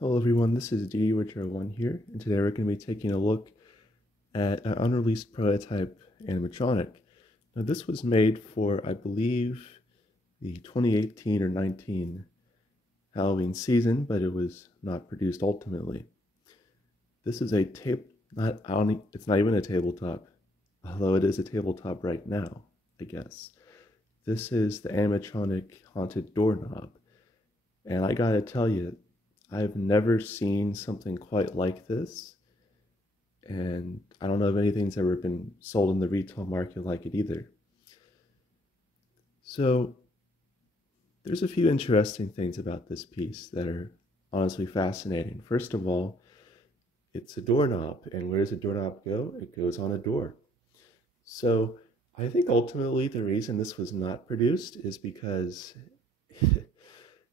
Hello everyone, this is D1 here, and today we're going to be taking a look at an unreleased prototype animatronic. Now this was made for, I believe, the 2018 or 19 Halloween season, but it was not produced ultimately. This is a it's not even a tabletop, although it is a tabletop right now, I guess. This is the animatronic haunted doorknob, and I gotta tell you, I've never seen something quite like this, and I don't know if anything's ever been sold in the retail market like it either. So there's a few interesting things about this piece that are honestly fascinating. First of all, it's a doorknob, and where does a doorknob go? It goes on a door. So I think ultimately the reason this was not produced is because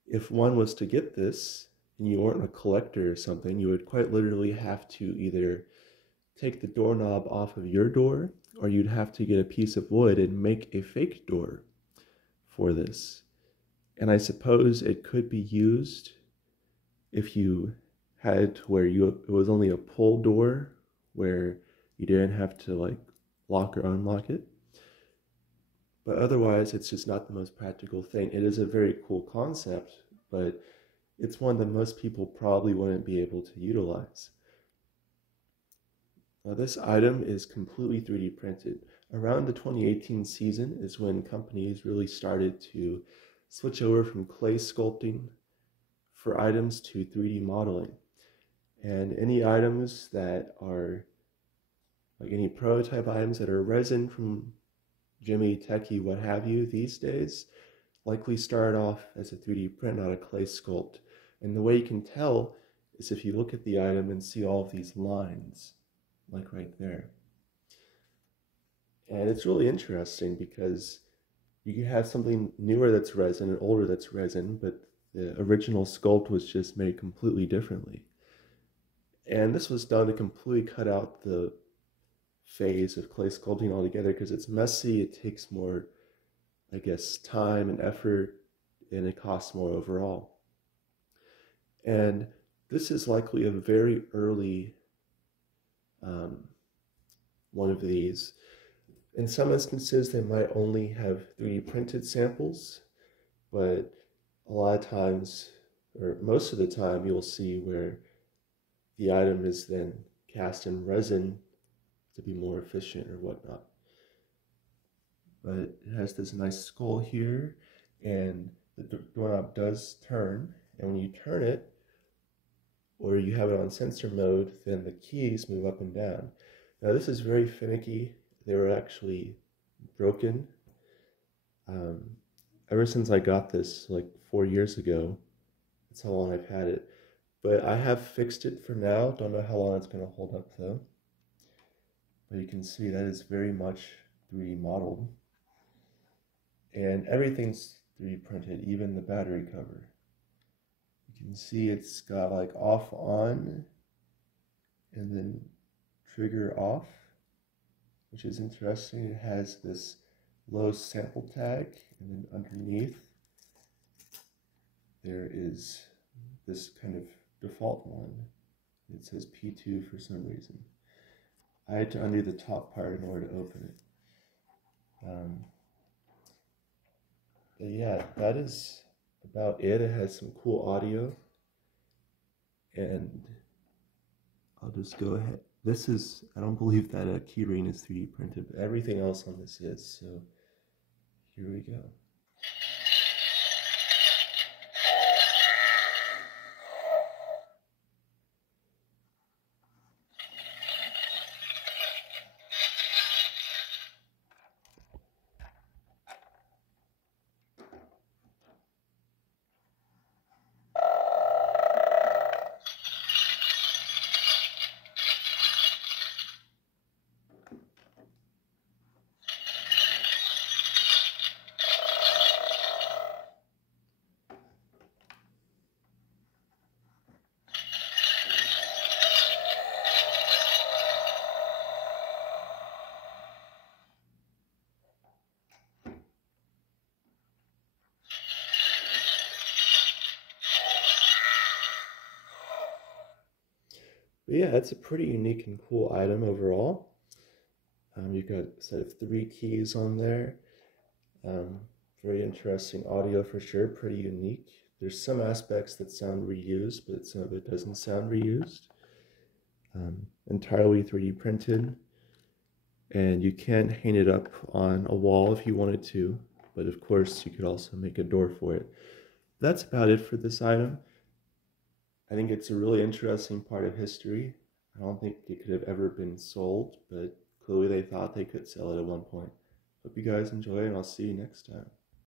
if one was to get this and you weren't a collector or something, you would quite literally have to either take the doorknob off of your door, or you'd have to get a piece of wood and make a fake door for this. And I suppose it could be used if you had it to where it was only a pull door where you didn't have to like lock or unlock it. But otherwise, it's just not the most practical thing. It is a very cool concept, but it's one that most people probably wouldn't be able to utilize. Now, this item is completely 3D printed. Around the 2018 season is when companies really started to switch over from clay sculpting for items to 3D modeling. And any items that are, like any prototype items that are resin from Gemmy, Techie, what have you, these days, likely started off as a 3D print, not a clay sculpt. And the way you can tell is if you look at the item and see all of these lines, like right there. And it's really interesting because you can have something newer that's resin and older that's resin, but the original sculpt was just made completely differently. And this was done to completely cut out the phase of clay sculpting altogether because it's messy, it takes more, I guess, time and effort, and it costs more overall. And this is likely a very early one of these. In some instances, they might only have 3D printed samples, but a lot of times, or most of the time, you'll see where the item is then cast in resin to be more efficient or whatnot. But it has this nice skull here, and the doorknob does turn, and when you turn it, or you have it on sensor mode, then the keys move up and down. Now this is very finicky. They were actually broken. Um, Ever since I got this like 4 years ago, that's how long I've had it. But I have fixed it for now. Don't know how long it's going to hold up though. But you can see that is very much 3D modeled. And everything's 3D printed, even the battery cover. You can see it's got like off on and then trigger off, which is interesting. It has this low sample tag, and then underneath there is this kind of default one. It says P2 for some reason. I had to undo the top part in order to open it. But yeah, that is about it. It has some cool audio, and I'll just go ahead. This is, I don't believe that a keyring is 3D printed, but everything else on this is, so here we go. But yeah, it's a pretty unique and cool item overall. You've got a set of 3 keys on there. Um, Very interesting audio for sure, pretty unique. There's some aspects that sound reused, but some of it doesn't sound reused. Entirely 3D printed, and you can hang it up on a wall if you wanted to, but of course you could also make a door for it. That's about it for this item. I think it's a really interesting part of history. I don't think it could have ever been sold, but clearly they thought they could sell it at one point. Hope you guys enjoy, and I'll see you next time.